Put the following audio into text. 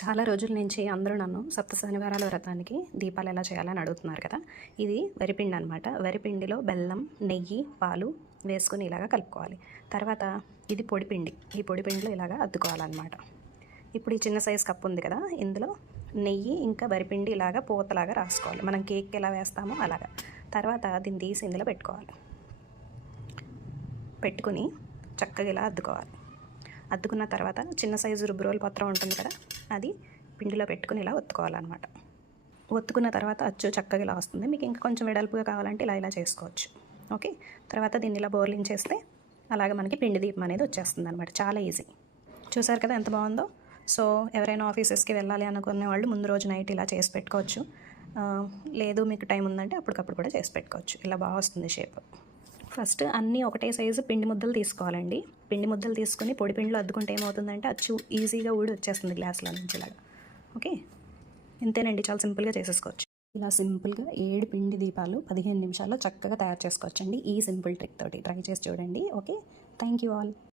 చాలా రోజుల నుంచి అందరూ నన్ను సప్త శనివారాల వ్రతానికి దీపాలు ఎలా చేయాలని అడుగుతున్నారు కదా. ఇది వరిపిండి అనమాట. వరిపిండిలో బెల్లం, నెయ్యి, పాలు వేసుకుని ఇలాగా కలుపుకోవాలి. తర్వాత ఇది పొడిపిండి. ఈ పొడిపిండిలో ఇలాగా అద్దుకోవాలన్నమాట. ఇప్పుడు ఈ చిన్న సైజు కప్పు ఉంది కదా, ఇందులో నెయ్యి ఇంకా వరిపిండి ఇలాగా పూతలాగా రాసుకోవాలి. మనం కేక్ ఎలా వేస్తామో అలాగా. తర్వాత దీన్ని తీసి ఇందులో పెట్టుకోవాలి. పెట్టుకుని చక్కగా ఇలా అద్దుకోవాలి. అద్దుకున్న తర్వాత చిన్న సైజు రుబ్బురోలు పత్రం ఉంటుంది కదా, అది పిండిలో పెట్టుకుని ఇలా ఒత్తుకోవాలన్నమాట. ఒత్తుకున్న తర్వాత అచ్చు చక్కగా ఇలా వస్తుంది. మీకు ఇంకా కొంచెం వెడల్పుగా కావాలంటే ఇలా చేసుకోవచ్చు. ఓకే, తర్వాత దీన్ని ఇలా బోర్లించేస్తే అలాగే మనకి పిండి దీపం అనేది వచ్చేస్తుంది అనమాట. చాలా ఈజీ. చూసారు కదా ఎంత బాగుందో. సో ఎవరైనా ఆఫీసెస్కి వెళ్ళాలి అనుకునే వాళ్ళు ముందు రోజు నైట్ ఇలా చేసి పెట్టుకోవచ్చు. లేదు మీకు టైం ఉందంటే అప్పటికప్పుడు కూడా చేసి పెట్టుకోవచ్చు. ఇలా బాగా వస్తుంది షేప్. ఫస్ట్ అన్నీ ఒకటే సైజు పిండి ముద్దలు తీసుకోవాలండి. పిండి ముద్దలు తీసుకుని పొడి పిండిలో అద్దుకుంటే ఏమవుతుందంటే అచ్చు ఈజీగా ఊడి వచ్చేస్తుంది గ్లాస్లో నుంచి ఇలాగా. ఓకే, ఇంతేనండి, చాలా సింపుల్గా చేసేసుకోవచ్చు. ఇలా సింపుల్గా 7 పిండి దీపాలు 15 నిమిషాల్లో చక్కగా తయారు చేసుకోవచ్చండి. ఈ సింపుల్ ట్రిక్ తోటి ట్రై చేసి చూడండి. Okay, thank you all.